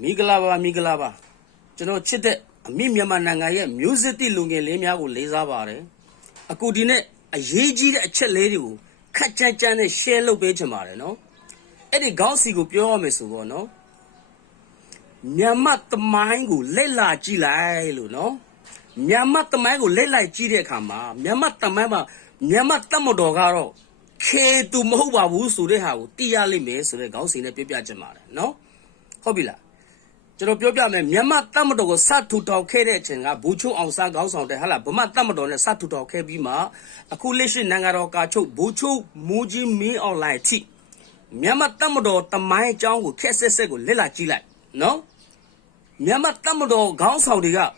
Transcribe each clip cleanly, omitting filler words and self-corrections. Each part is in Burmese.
Migalaba. General Chite, a Mimiamananga, music lungin lemiago laser bare. A goodine, a yeji, a chet lady, Kachan, shallow betamare, no? Eddie Gausi go pure mesugo, no? Nyamat the mango, lela gila, no? Nyamat the mango, lela gide kama, Nyamat the mama, Nyamat tamodogaro. K to Moba Wusu de how, Tiali me, so the Gausi in a Pipia Jamare, no? Hobila. Jeropia, Yama Tamado sat to talk Kate, Buchu on San Gaus on the Hala, Boma Tamado, sat to talk Kabima, a coalition Nangaro Gacho, Buchu, Muji, me or light tea. Yama Tamado, Tamai Jango, Kessego, Lila Gila, no? Yama Tamado, Gaus on the Gap.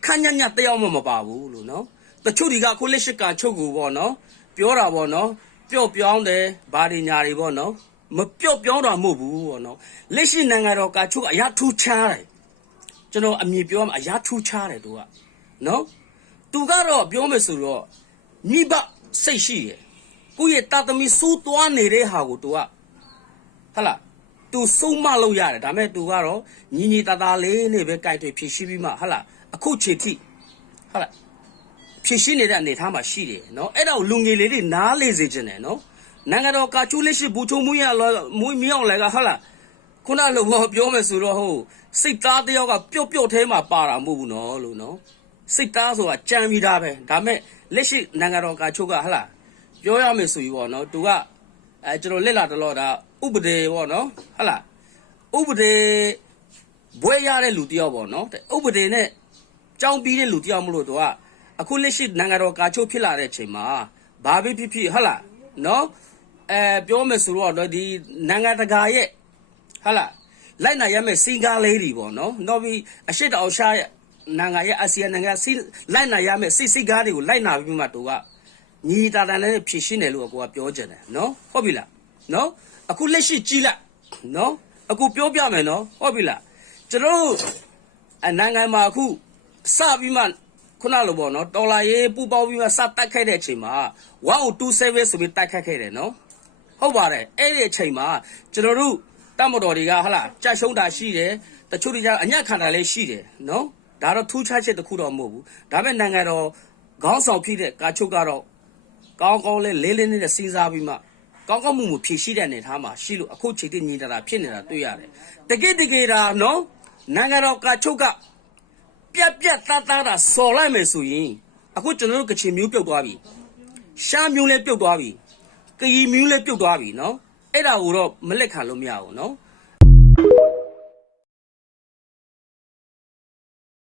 Kanyanya Teoma Babu, no? The Chudiga coalition Chogu, no? Pura, no? Pure beyond the body nyari, no? Pure beyond a move, no. Listen, Nangaro Gachu, a yat too chare. General, a me biom, a yat too chare, do I? No? Tugaro, biomesuro. Niba, say she. Kuye tatami suit one nere how to up. Hala. To so malo yard, I met Tugaro, Nini Tadale, never guide to Pishibima, hala, a coacheti. Hala. Pishine and Netama she, no? Edo lungi lady, na lazy gene, no? Nangaro Kachulishi Butumuya, Mumion like a hala. Kuna lo biomesuro, စိတ်သားတယောက်ကပျော့ပျော့ထဲမှာပါတာမဟုတ်ဘူးနော်လို့နော်စိတ်သားဆိုတာကြံပြီးသားပဲဒါမဲ့လက်ရှိနိုင်ငံတော်ကာချုပ်ကဟလာပြောရမယ်ဆိုပြီးပေါ့နော်သူကကျွန်တော်လက်လာတလို့ဒါဥပဒေပေါ့နော်ဟလာဥပဒေဘွဲရတဲ့လူတယောက်ပေါ့နော်ဥပဒေနဲ့ကြောင်းပြီးတဲ့လူတယောက်မလို့သူကအခုလက်ရှိနိုင်ငံတော်ကာချုပ်ဖြစ်လာတဲ့အချိန်မှာဘာပဲဖြစ်ဖြစ်ဟလာနော်ပြောမယ်ဆိုတော့ဒီနိုင်ငံတကာရဲ့ဟလာလိုက်နာရမယ်စင်ကားလေးတွေပေါ့နော်နောက်ပြီးအရှိတောင်ရှားနိုင်ငံရဲ့အာဆီယံနိုင်ငံလိုက်နာရမယ်စိတ်ကားတွေကိုလိုက်နာပြီးမှသူကညီတာတန်နဲ့ဖြည့်ရှင်းတယ်လို့အကိုကပြောကြတယ်နော်ဟုတ်ပြီလားနော်အခုလက်ရှိကြည့်လိုက်နော်အခုပြောပြမယ်နော်ဟုတ်ပြီလားကျွန်တော်နိုင်ငံမှာအခုစပြီးမှခုနလိုပေါ့နော်ဒေါ်လာရေးပူပေါင်းပြီးမှစတက်ခဲ့တဲ့အချိန်မှာ1027ဆိုပြီးတက်ခတ်ခဲ့တယ်နော်ဟုတ်ပါတယ်အဲ့ဒီအချိန်မှာကျွန်တော်တို့တမတော်တွေကဟလာကြက်ရှုံးတာရှိတယ်တချို့တွေကအညက်ခံတာလည်းရှိတယ်နော်ဒါတော့ထူးခြားချက်တစ်ခုတော့မဟုတ်ဘူးဒါပေမဲ့နိုင်ငံတော်ခေါင်းဆောင်ဖြစ်တဲ့ကာချုပ်ကတော့ကောင်းကောင်းလေးလေးနဲ့စဉ်းစားပြီးမှကောင်းကောင်းမှုဖြည့်ရှိတဲ့အနေထားမှာရှိလို့အခုချိန်တည်းညီတာဖြစ်နေတာတွေ့ရတယ်တကယ်ဒါနော်နိုင်ငံတော်ကာချုပ်ကပြတ်သားတာစော်လိုက်မယ်ဆိုရင်အခုကျွန်တော်တို့ကချင်မျိုးပြုတ်သွားပြီရှားမျိုးလည်းပြုတ်သွားပြီကရီမျိုးလည်းပြုတ်သွားပြီနော်အဲ့ဒါကိုတော့မလက်ခံလို့မရဘူးနော်